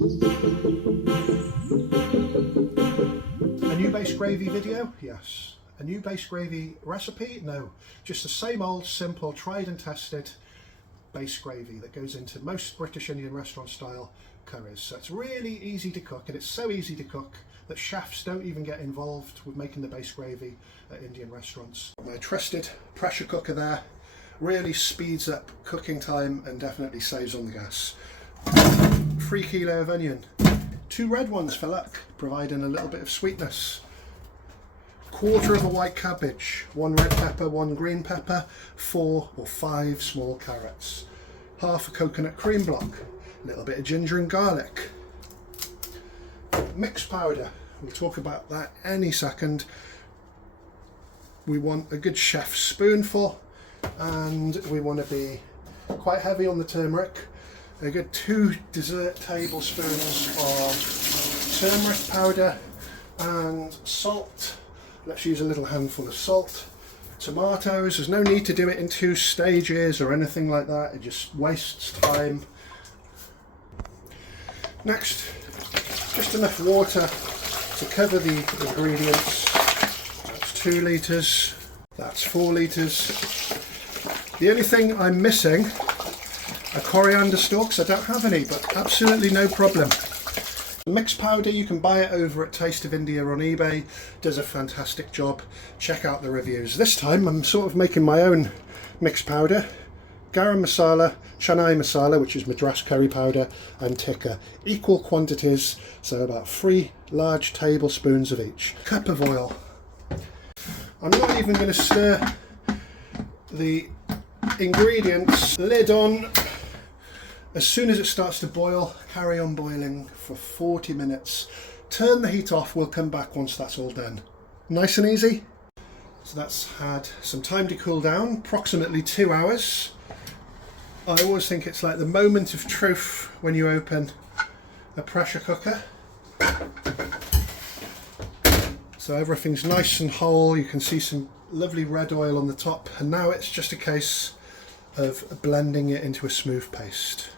A new base gravy video? Yes. A new base gravy recipe? No. Just the same old, simple, tried and tested base gravy that goes into most British Indian restaurant style curries. So it's really easy to cook, and it's so easy to cook that chefs don't even get involved with making the base gravy at Indian restaurants. My trusted pressure cooker there really speeds up cooking time and definitely saves on the gas. 3 kilo of onion, 2 red ones for luck, providing a little bit of sweetness. 1/4 of a white cabbage, 1 red pepper, 1 green pepper, 4 or 5 small carrots, 1/2 a coconut cream block, a little bit of ginger and garlic. Mix powder, we'll talk about that any second. We want a good chef's spoonful, and we want to be quite heavy on the turmeric. A good 2 dessert tablespoons of turmeric powder and salt. Let's use a little handful of salt. Tomatoes, there's no need to do it in 2 stages or anything like that, it just wastes time. Next, just enough water to cover the ingredients. That's 2 litres, that's 4 litres. The only thing I'm missing are coriander stalks. I don't have any, but absolutely no problem. The mixed powder, you can buy it over at Taste of India on eBay, does a fantastic job. Check out the reviews. This time I'm sort of making my own mixed powder. Garam masala, Chennai masala, which is Madras curry powder, and tikka. Equal quantities, so about 3 large tablespoons of each. Cup of oil. I'm not even going to stir the ingredients. Lid on. As soon as it starts to boil, carry on boiling for 40 minutes. Turn the heat off, we'll come back once that's all done. Nice and easy. So that's had some time to cool down, approximately 2 hours. I always think it's like the moment of truth when you open a pressure cooker. So everything's nice and whole, you can see some lovely red oil on the top, and now it's just a case of blending it into a smooth paste.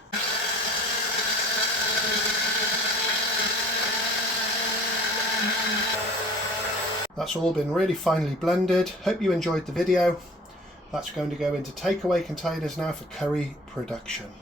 That's all been really finely blended. Hope you enjoyed the video. That's going to go into takeaway containers now for curry production.